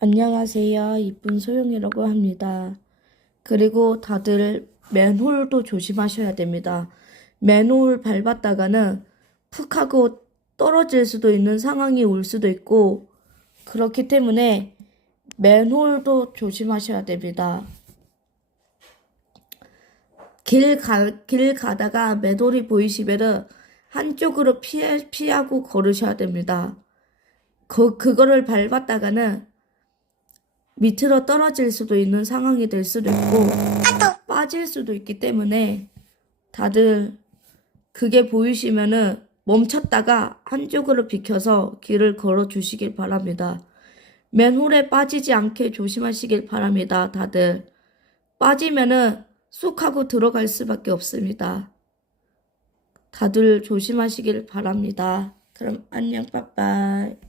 안녕하세요. 이쁜 소영이라고 합니다. 그리고 다들 맨홀도 조심하셔야 됩니다. 맨홀 밟았다가는 푹 하고 떨어질 수도 있는 상황이 올 수도 있고 그렇기 때문에 맨홀도 조심하셔야 됩니다. 길 가다가 맨홀이 보이시면은 한쪽으로 피하고 걸으셔야 됩니다. 그거를 밟았다가는 밑으로 떨어질 수도 있는 상황이 될 수도 있고 빠질 수도 있기 때문에 다들 그게 보이시면은 멈췄다가 한쪽으로 비켜서 길을 걸어 주시길 바랍니다. 맨홀에 빠지지 않게 조심하시길 바랍니다. 다들 빠지면은 쑥 하고 들어갈 수밖에 없습니다. 다들 조심하시길 바랍니다. 그럼 안녕, 빠빠이.